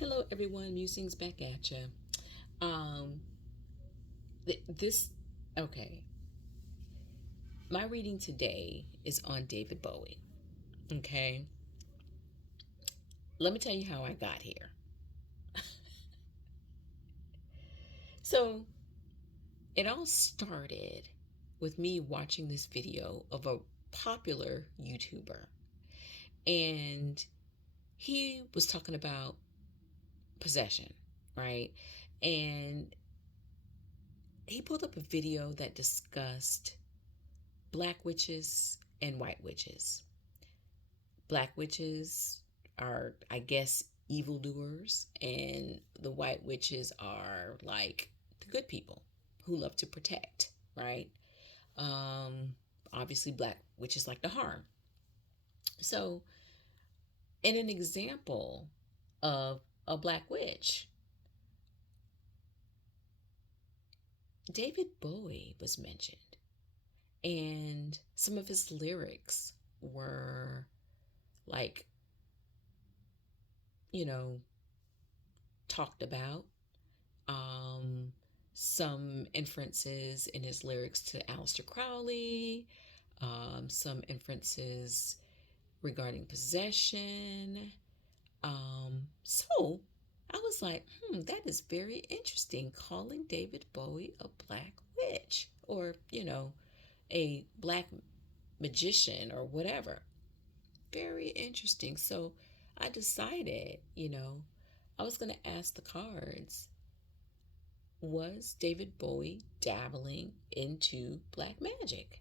Hello, everyone. Musings back at you. Um, this okay. My reading today is on David Bowie. Okay, let me tell you how I got here. So it all started with me watching this video of a popular YouTuber, and he was talking about possession, right? And he pulled up a video that discussed black witches and white witches. Black witches are, I guess, evildoers, and the white witches are like the good people who love to protect, right? Um, Obviously, black witches like to harm. So, in an example of a black witch, David Bowie was mentioned, and some of his lyrics were like, you know, talked about. um, some inferences in his lyrics to Aleister Crowley, some inferences regarding possession. So I was like, that is very interesting, calling David Bowie a black witch or, a black magician or whatever. Very interesting. So I decided, I was going to ask the cards, was David Bowie dabbling into black magic?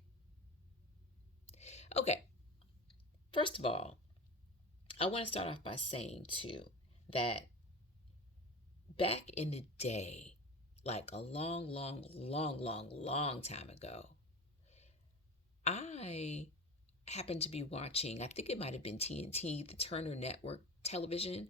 Okay, first of all, I want to start off by saying too that back in the day, like a long, long, long, long, long time ago, I happened to be watching, I think it might have been TNT, the Turner Network television.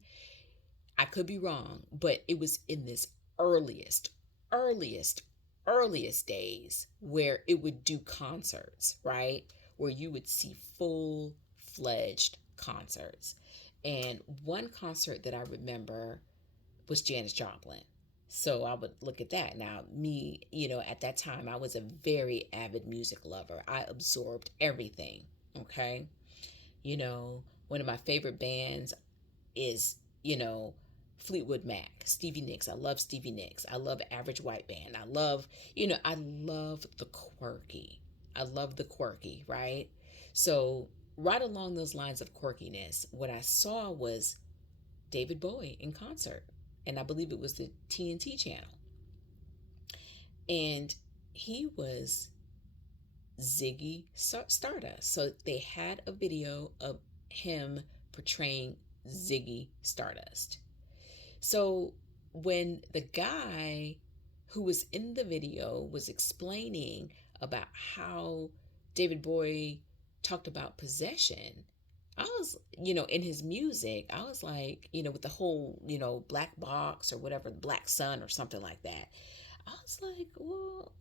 I could be wrong, but it was in this earliest, earliest days where it would do concerts, right? Where you would see full fledged concerts. And one concert that I remember was Janis Joplin. So I would look at that. Now, me, at that time, I was a very avid music lover. I absorbed everything. Okay. One of my favorite bands is, Fleetwood Mac, Stevie Nicks. I love Stevie Nicks. I love Average White Band. I love the quirky. I love the quirky, right? So, right along those lines of quirkiness, what I saw was David Bowie in concert. And I believe it was the TNT channel. And he was Ziggy Stardust. So they had a video of him portraying Ziggy Stardust. So when the guy who was in the video was explaining about how David Bowie talked about possession, I was, in his music, I was like, with the whole, black box or whatever, black sun or something like that. I was like, well,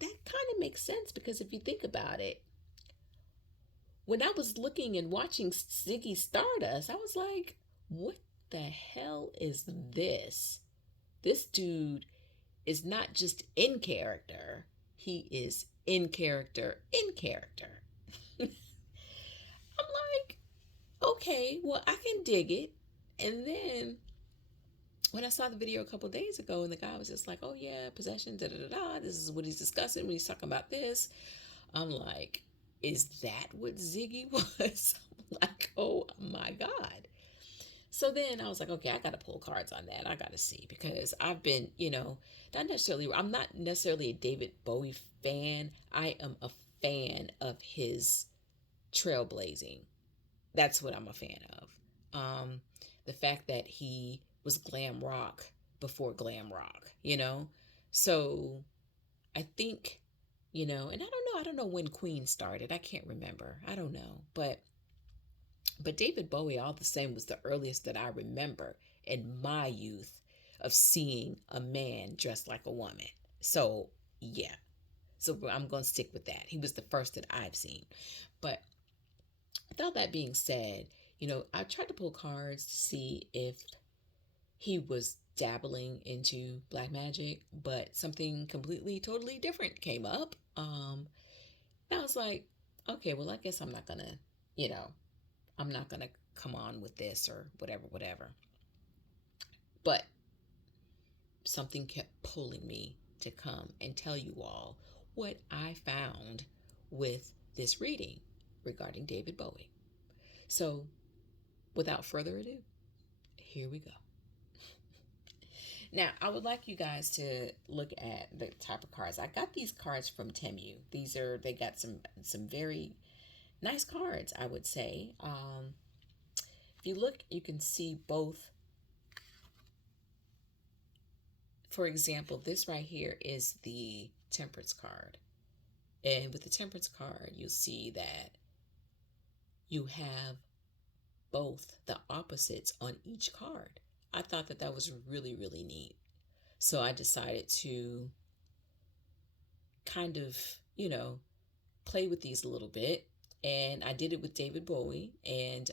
that kind of makes sense because if you think about it, when I was looking and watching Ziggy Stardust, I was like, what the hell is this? This dude is not just in character, he is in character, in character. I'm like, okay, well, I can dig it. And then when I saw the video a couple days ago, and the guy was just like, oh, yeah, possession, da da da da, this is what he's discussing when he's talking about this. I'm like, is that what Ziggy was? I'm like, oh my God. So then I was like, okay, I got to pull cards on that. I got to see because I've been, I'm not necessarily a David Bowie fan. I am a fan of his trailblazing. That's what I'm a fan of. The fact that he was glam rock before glam rock, So I think, and I don't know when Queen started. I can't remember. I don't know. But David Bowie, all the same, was the earliest that I remember in my youth of seeing a man dressed like a woman. So, yeah. So I'm going to stick with that. He was the first that I've seen. But with all that being said, I tried to pull cards to see if he was dabbling into black magic, but something completely, totally different came up. I was like, okay, well, I guess I'm not gonna, you know, I'm not gonna come on with this or whatever, whatever. But something kept pulling me to come and tell you all what I found with this reading regarding David Bowie. So, without further ado, here we go. Now, I would like you guys to look at the type of cards. I got these cards from Temu. They got some very nice cards, I would say. If you look, you can see both. For example, this right here is the Temperance card. And with the Temperance card, you'll see that you have both the opposites on each card. I thought that that was really, really neat. So I decided to kind of, play with these a little bit. And I did it with David Bowie. And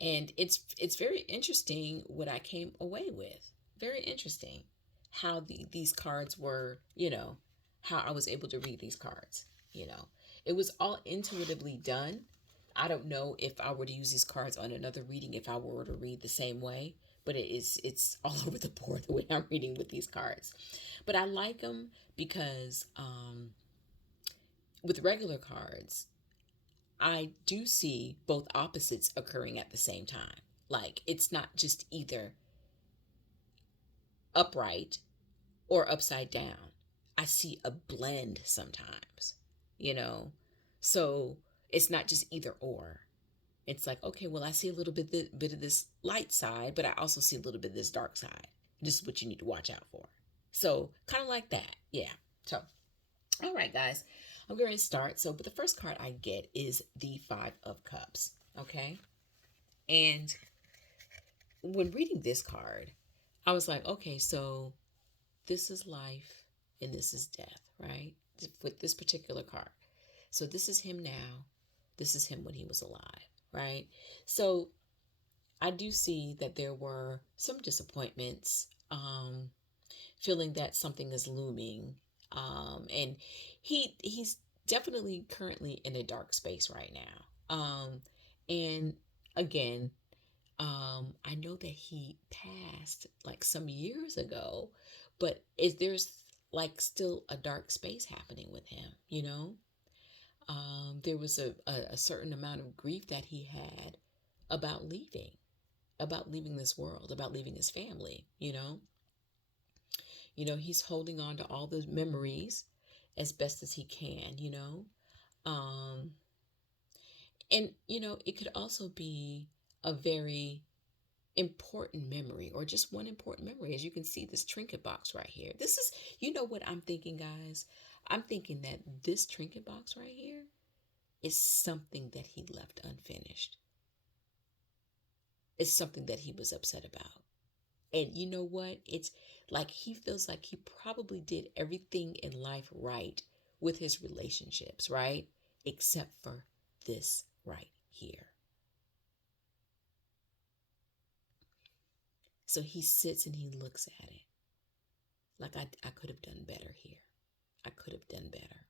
it's very interesting what I came away with. Very interesting how these cards were, how I was able to read these cards. It was all intuitively done. I don't know if I were to use these cards on another reading, if I were to read the same way, but it's all over the board the way I'm reading with these cards. But I like them because with regular cards, I do see both opposites occurring at the same time. Like, it's not just either upright or upside down. I see a blend sometimes, you know? So it's not just either or. It's like, okay, well, I see a little bit of this light side, but I also see a little bit of this dark side. This is what you need to watch out for. So kind of like that. Yeah. So, all right, guys, I'm going to start. So, but the first card I get is the Five of Cups. Okay. And when reading this card, I was like, okay, so this is life and this is death, right? With this particular card. So this is him now. This is him when he was alive, right? So I do see that there were some disappointments, feeling that something is looming. And he's definitely currently in a dark space right now. And again, I know that he passed like some years ago, but there's like still a dark space happening with him, There was a certain amount of grief that he had about leaving this world, about leaving his family. He's holding on to all those memories as best as he can. Um, and, it could also be a very important memory, or just one important memory. As you can see, this trinket box right here. This is, what I'm thinking, guys? I'm thinking that this trinket box right here is something that he left unfinished. It's something that he was upset about. And you know what? It's like he feels like he probably did everything in life right with his relationships, right? Except for this right here. So he sits and he looks at it like, I could have done better here. I could have done better.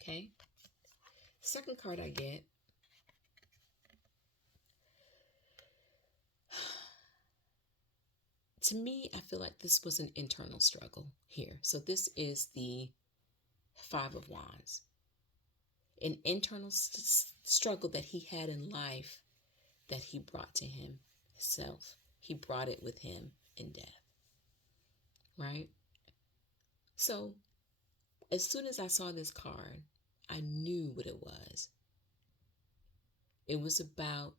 Okay. Second card I get. To me, I feel like this was an internal struggle here. So this is the Five of Wands. An internal struggle that he had in life that he brought to himself. He brought it with him in death. Right? So as soon as I saw this card, I knew what it was. It was about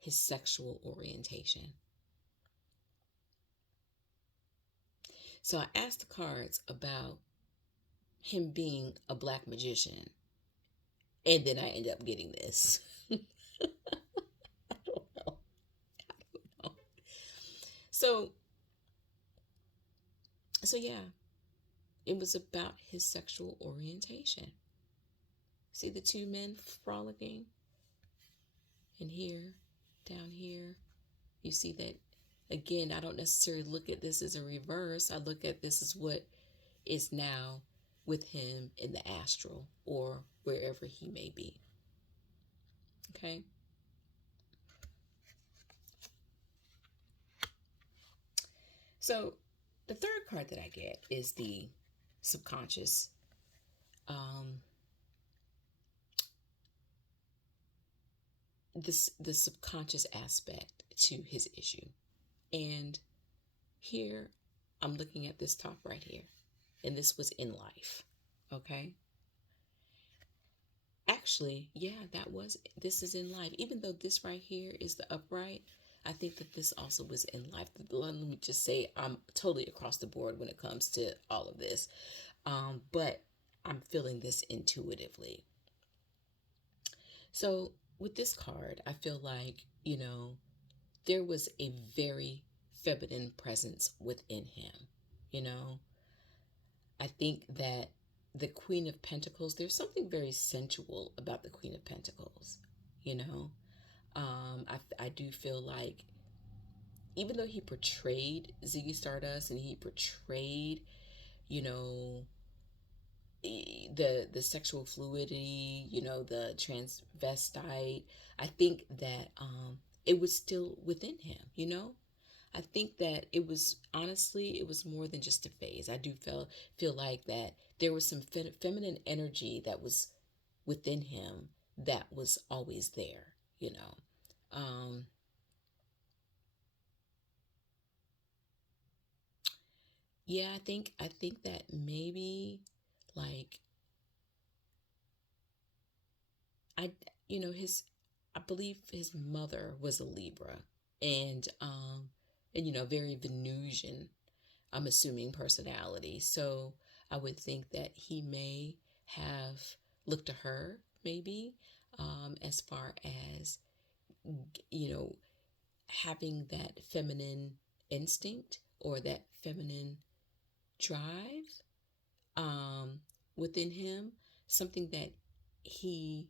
his sexual orientation. So I asked the cards about him being a black magician. And then I end up getting this. I don't know. I don't know. So yeah, it was about his sexual orientation. See the two men frolicking? And here, down here, you see that again. I don't necessarily look at this as a reverse. I look at this as what is now with him in the astral or wherever he may be. Okay. So the third card that I get is the subconscious. The subconscious aspect to his issue. And here I'm looking at this top right here. And this was in life. Okay. Actually, yeah, this is in life. Even though this right here is the upright, I think that this also was in life. Let me just say I'm totally across the board when it comes to all of this. But I'm feeling this intuitively. So with this card, I feel like, there was a very feminine presence within him. You know, I think that the Queen of Pentacles, there's something very sensual about the Queen of Pentacles. You know, I do feel like even though he portrayed Ziggy Stardust and he portrayed, you know, the sexual fluidity, the transvestite, I think that it was still within him. I think that it was honestly, it was more than just a phase. I do feel like that there was some feminine energy that was within him that was always there. Um, yeah, I think that maybe like I his I believe his mother was a Libra and very Venusian, I'm assuming, personality. So I would think that he may have looked to her maybe as far as you know having that feminine instinct or that feminine drive um, within him, something that he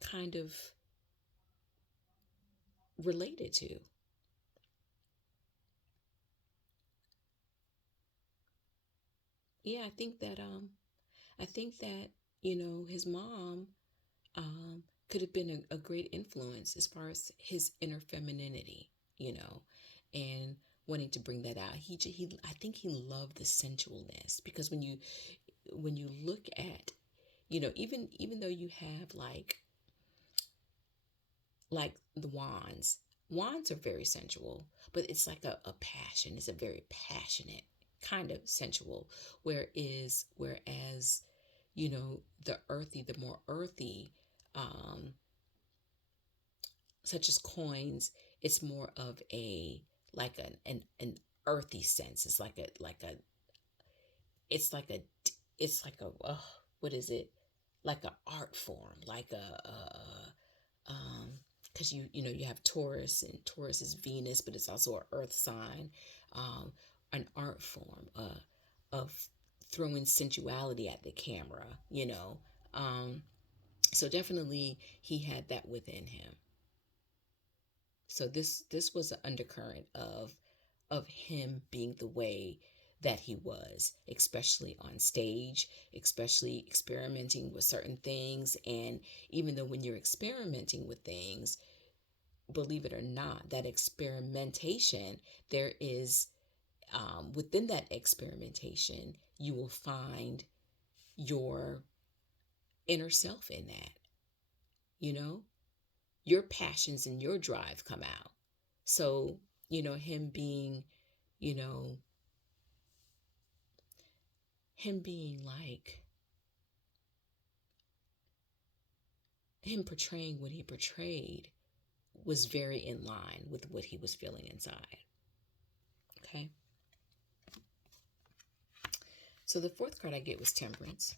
kind of related to. Yeah, I think that his mom could have been a great influence as far as his inner femininity, you know, and wanting to bring that out. I think he loved the sensualness because when you look at, even though you have like the wands are very sensual, but it's like a passion. It's a very passionate kind of sensual, whereas the more earthy, um such as coins, it's more of a like an earthy sense. It's like a what is it, like an art form, like because you have Taurus, and Taurus is Venus, but it's also an earth sign, um an art form of throwing sensuality at the camera. um so definitely he had that within him. So this was an undercurrent of him being the way that he was, especially on stage, especially experimenting with certain things. And even though when you're experimenting with things, believe it or not, that experimentation, there is within that experimentation, you will find your inner self in that, you know, your passions and your drive come out. So, him being, you know, him being like, him portraying what he portrayed was very in line with what he was feeling inside. Okay. So the fourth card I get was Temperance.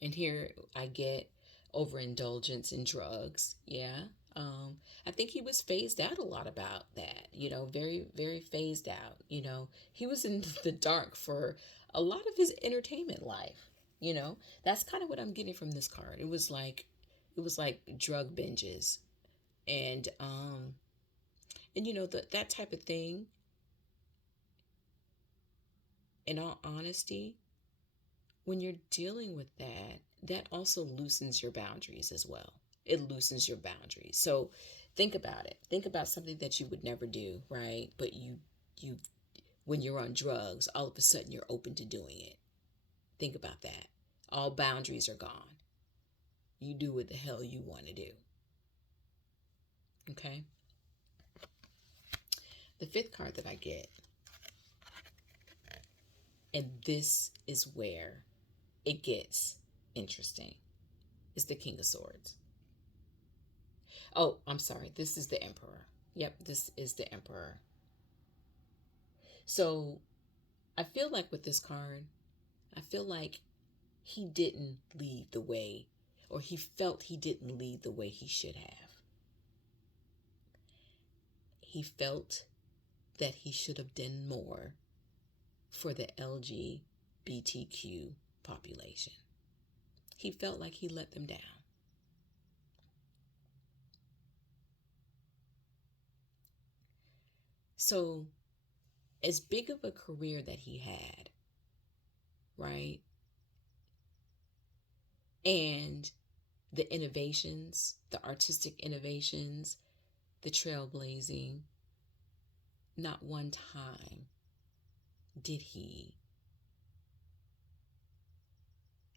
And here I get overindulgence in drugs. Yeah. I think he was phased out a lot about that, very, very phased out. He was in the dark for a lot of his entertainment life, That's kind of what I'm getting from this card. It was like drug binges, and that type of thing. In all honesty, when you're dealing with that, that also loosens your boundaries as well. It loosens your boundaries. So think about it. Think about something that you would never do, right? But you when you're on drugs, all of a sudden you're open to doing it. Think about that. All boundaries are gone. You do what the hell you want to do. Okay? The fifth card that I get, and this is where it gets interesting, is the King of Swords. Oh, I'm sorry. This is the Emperor. Yep, this is the Emperor. So I feel like with this card, I feel like he didn't lead the way, or he felt he didn't lead the way he should have. He felt that he should have done more for the LGBTQ population. He felt like he let them down. So, as big of a career that he had, right? And the innovations, the artistic innovations, the trailblazing, not one time did he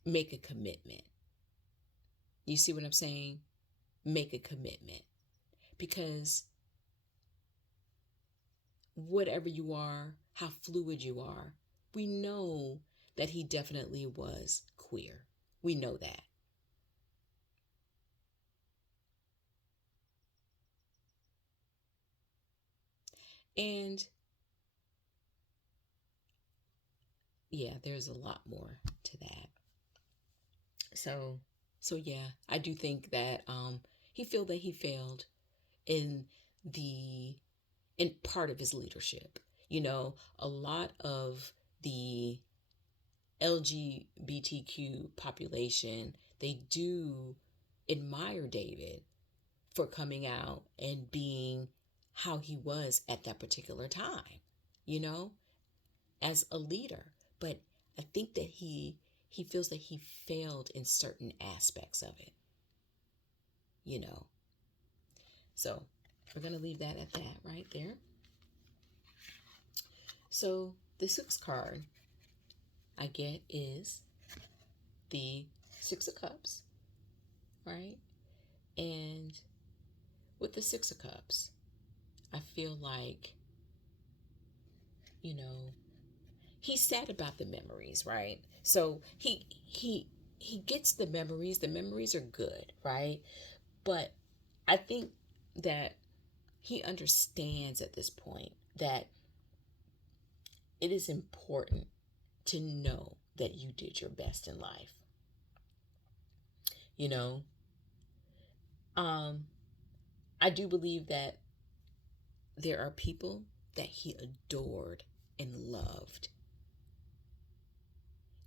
make a commitment. You see what I'm saying? Make a commitment. Because whatever you are, how fluid you are, we know that he definitely was queer. We know that. And yeah, there's a lot more to that. So yeah, I do think that he feel that he failed in the in part of his leadership. A lot of the LGBTQ population, they do admire David for coming out and being how he was at that particular time, you know, as a leader. But I think that he feels that he failed in certain aspects of it, you know. So we're going to leave that at that right there. So the sixth card I get is the Six of Cups, right? And with the Six of Cups, I feel like, you know, he's sad about the memories, right? So he gets the memories. The memories are good, right? But I think that he understands at this point that it is important to know that you did your best in life. You know, um, I do believe that there are people that he adored and loved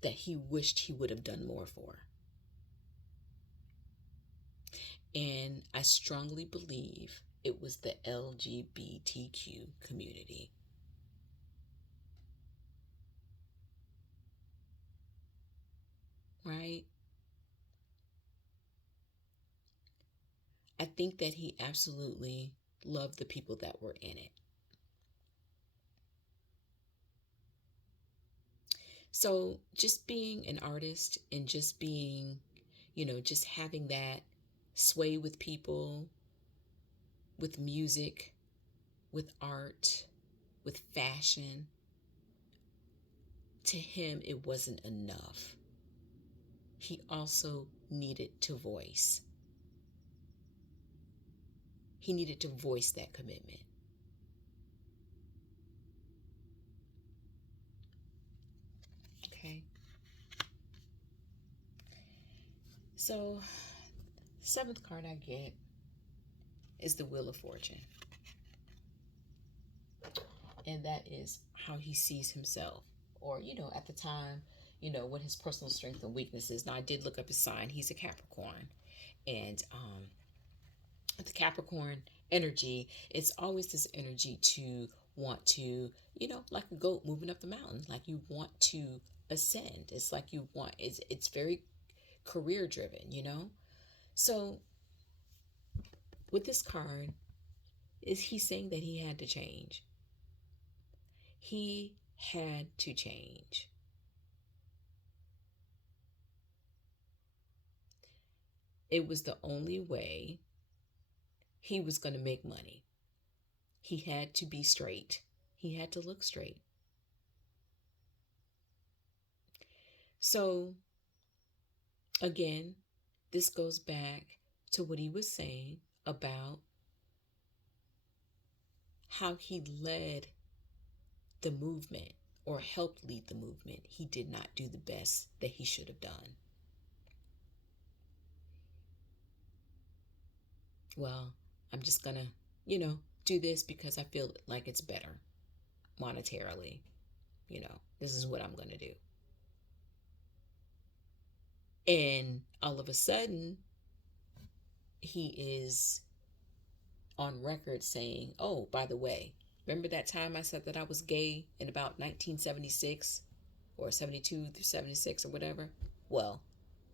that he wished he would have done more for. And I strongly believe it was the LGBTQ community. Right? I think that he absolutely loved the people that were in it. So just being an artist and just being, just having that sway with people, with music, with art, with fashion, to him, it wasn't enough. He also needed to voice. He needed to voice that commitment. Okay. So, seventh card I get is the Wheel of Fortune. And that is how he sees himself. Or, at the time, what his personal strength and weakness is. Now, I did look up his sign. He's a Capricorn. And the Capricorn energy, it's always this energy to want to, like a goat moving up the mountain, like you want to ascend. It's like it's very career driven. So with this card, is he saying that he had to change? He had to change. It was the only way he was going to make money. He had to be straight. He had to look straight. So, again, this goes back to what he was saying about how he led the movement or helped lead the movement. He did not do the best that he should have done. Well, I'm just going to, do this because I feel like it's better monetarily. This is what I'm going to do. And all of a sudden, he is on record saying, oh, by the way, remember that time I said that I was gay in about 1976 or 72 through 76 or whatever? Well,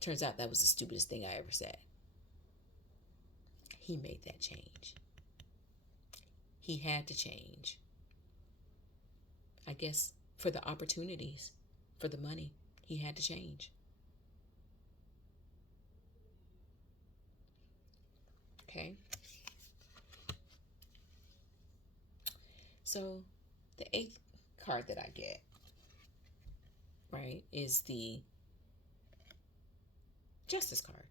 turns out that was the stupidest thing I ever said. He made that change. He had to change. I guess for the opportunities, for the money, he had to change. Okay. So the 8th card that I get, right, is the Justice card.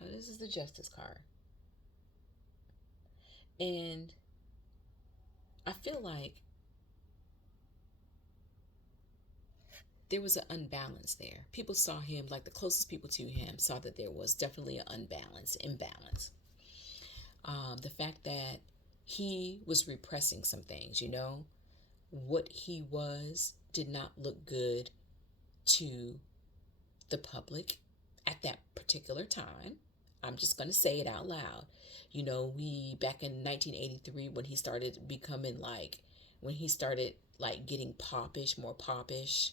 Now, this is the Justice card. And I feel like there was an unbalance there. People saw him, like the closest people to him saw that there was definitely an imbalance. The fact that he was repressing some things, what he was did not look good to the public at that particular time. I'm just going to say it out loud. We back in 1983 when he started becoming getting popish, more popish,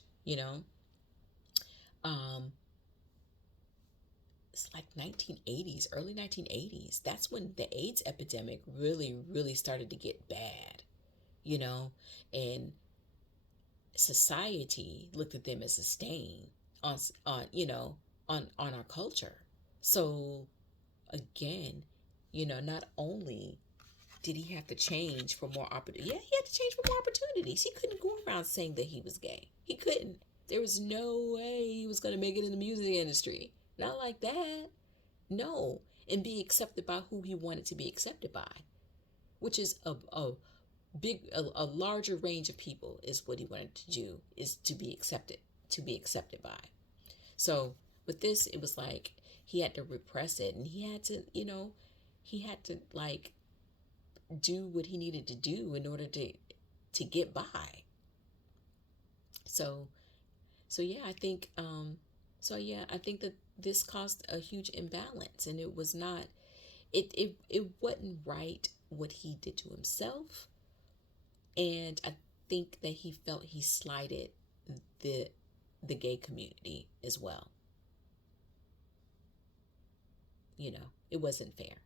it's like 1980s, early 1980s. That's when the AIDS epidemic really, really started to get bad, and society looked at them as a stain on our culture. So again, not only did he have to change for more opportunities, he had to change for more opportunities. He couldn't go around saying that he was gay. He couldn't. There was no way he was going to make it in the music industry. Not like that. No. And be accepted by who he wanted to be accepted by, which is a larger range of people is what he wanted to do, is to be accepted by. So with this, it was like he had to repress it, and he had to do what he needed to do in order to get by. So yeah, I think that this caused a huge imbalance, and it was not it wasn't right what he did to himself, and I think that he felt he slighted the gay community as well. It wasn't fair.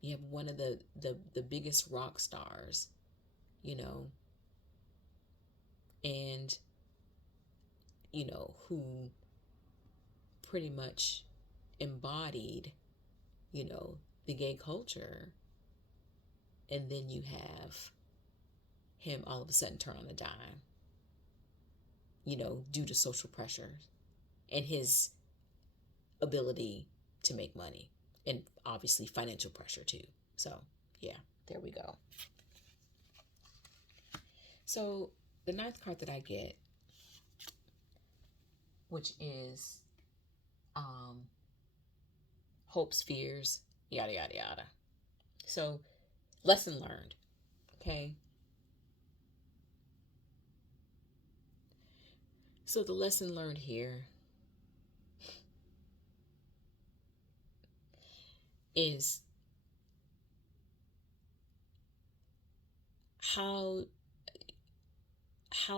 You have one of the biggest rock stars, and who pretty much embodied, the gay culture, and then you have him all of a sudden turn on a dime, due to social pressures and his ability to make money, and obviously financial pressure too. So yeah, there we go. So the 9th card that I get, which is hopes, fears, yada yada yada. So lesson learned. Okay. So the lesson learned here is how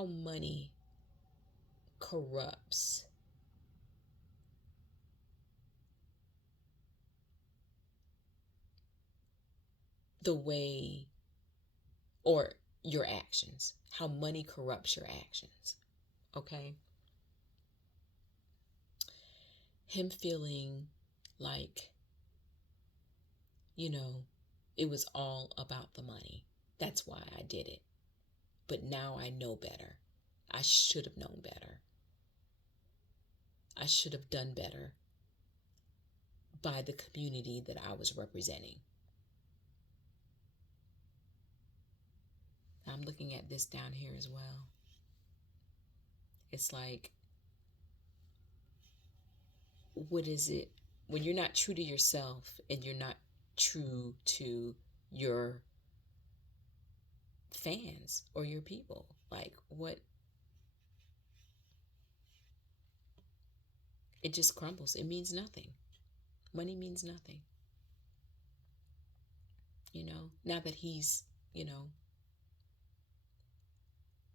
money corrupts the way, or your actions, how money corrupts your actions. Okay? Him feeling like, it was all about the money. That's why I did it. But now I know better. I should have known better. I should have done better by the community that I was representing. I'm looking at this down here as well. It's like, what is it when you're not true to yourself and you're not true to your fans or your people? Like, what? It just crumbles. It means nothing. Money means nothing. Now that he's,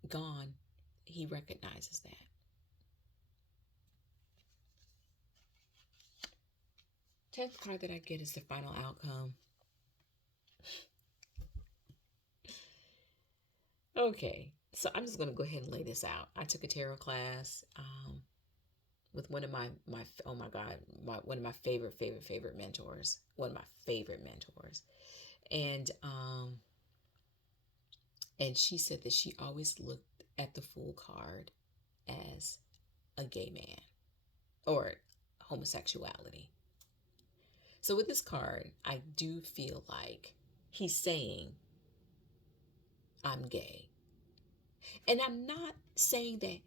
gone, he recognizes that. 10th card that I get is the final outcome. Okay, so I'm just going to go ahead and lay this out. I took a tarot class with one of my oh my God, one of my favorite mentors. One of my favorite mentors. And she said that she always looked at the Fool card as a gay man or homosexuality. So with this card, I do feel like he's saying, I'm gay. And I'm not saying that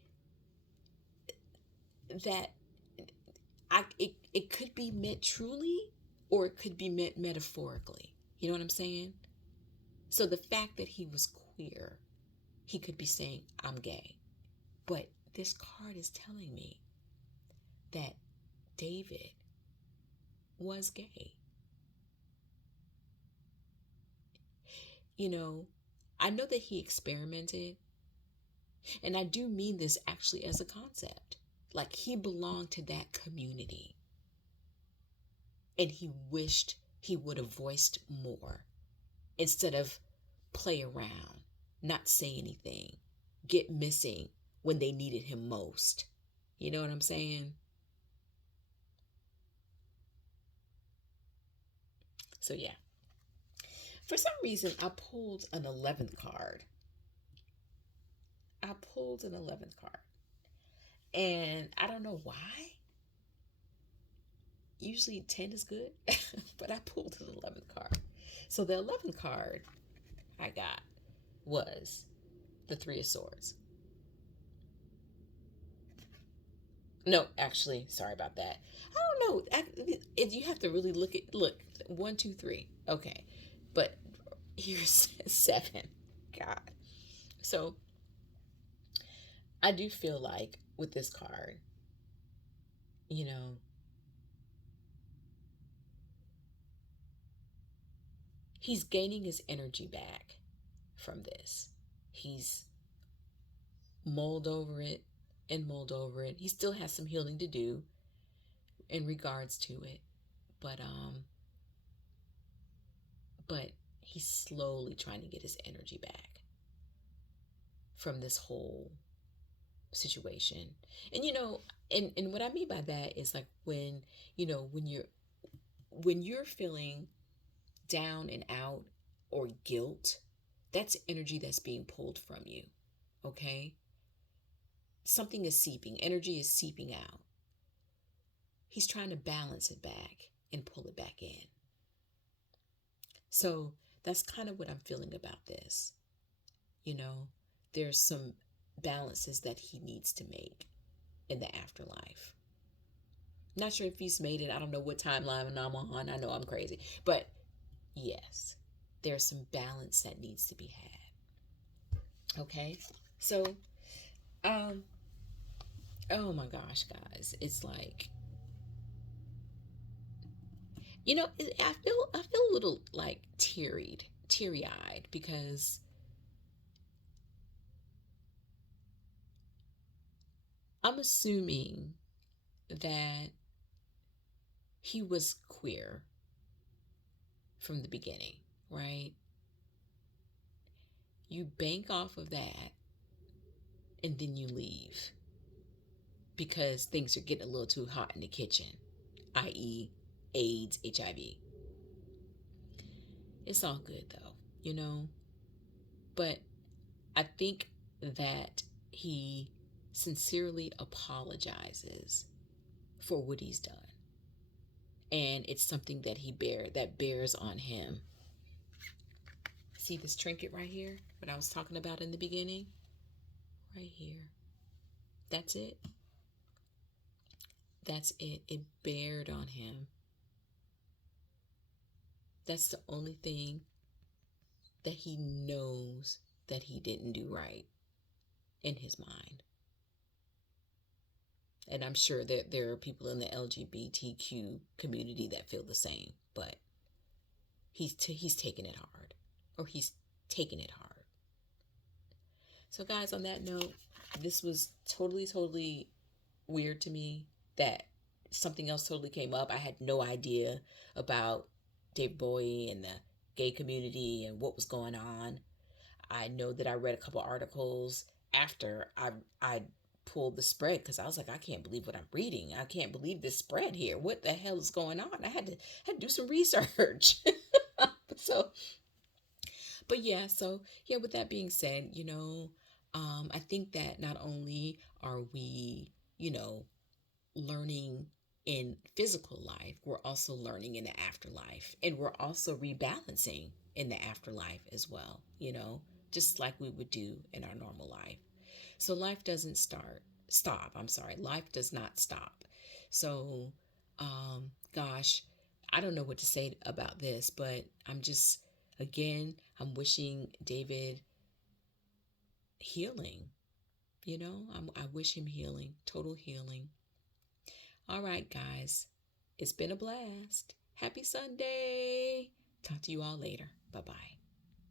it could be meant truly, or it could be meant metaphorically. You know what I'm saying? So the fact that he was queer, he could be saying, I'm gay. But this card is telling me that David was gay. I know that he experimented, and I do mean this actually as a concept. Like, he belonged to that community, and he wished he would have voiced more instead of play around, not say anything, get missing when they needed him most. You know what I'm saying? So yeah. For some reason, I pulled an 11th card. And I don't know why. Usually 10 is good, but I pulled an 11th card. So the 11th card I got was the 3 of Swords. No, actually, sorry about that. I don't know. You have to really look 1, 2, 3. Okay. But here's 7. God. So I do feel like with this card, he's gaining his energy back from this. He's mulled over it. He still has some healing to do in regards to it, but he's slowly trying to get his energy back from this whole situation. And and what I mean by that is, like, when you're feeling down and out or guilt, that's energy that's being pulled from you. Okay? Energy is seeping out. He's trying to balance it back and pull it back in. So that's kind of what I'm feeling about this. There's some balances that he needs to make in the afterlife. Not sure if he's made it. I don't know what timeline I'm on. I know I'm crazy. But yes, there's some balance that needs to be had. Okay? So, Oh my gosh, guys. It's like, I feel a little like teary-eyed because I'm assuming that he was queer from the beginning, right? You bank off of that and then you leave because things are getting a little too hot in the kitchen, i.e., AIDS, HIV. It's all good though, you know? But I think that he sincerely apologizes for what he's done. And it's something that bears on him. See this trinket right here? What I was talking about in the beginning? Right here. That's it. That's it. It bared on him. That's the only thing that he knows that he didn't do right in his mind. And I'm sure that there are people in the LGBTQ community that feel the same, but he's taking it hard, or he's taking it hard. So, guys, on that note, this was totally weird to me that something else totally came up. I had no idea about David Bowie and the gay community and what was going on. I know that I read a couple articles after I pulled the spread because I was like, I can't believe what I'm reading. I can't believe this spread here. What the hell is going on? I had to do some research. So, but yeah, so yeah, with that being said, I think that not only are we, learning in physical life, we're also learning in the afterlife, and we're also rebalancing in the afterlife as well, just like we would do in our normal life. So life doesn't stop. I'm sorry, life does not stop. So, gosh, I don't know what to say about this, but again, I'm wishing David healing. I wish him healing, total healing. All right, guys, it's been a blast. Happy Sunday. Talk to you all later. Bye bye.